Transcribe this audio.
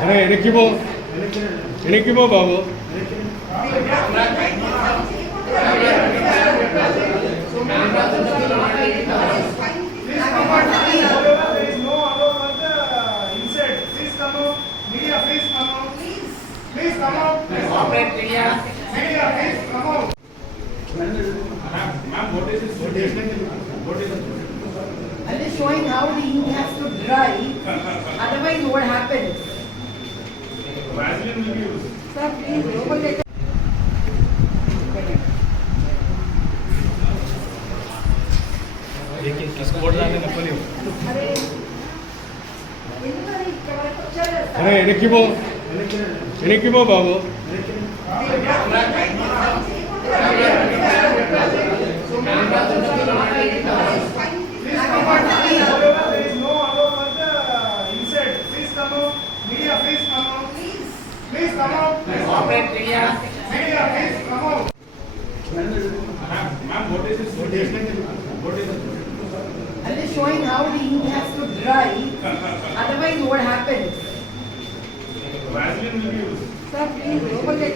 అరే వెనక్కి పో బాబు. Please come out. Operate media. Media, please come out. Ma'am, what is this? I'm just showing how the ink has to dry. Otherwise, what happens? Vaseline will be used. Sir, please open it. అరే వెనక్కి పో బాబు. Please come out. Operate media. Media, please come out. Ma'am, what is this? I'm just showing how the ink has to dry. Otherwise, what happens? Vaseline will be used. Sir, please open it.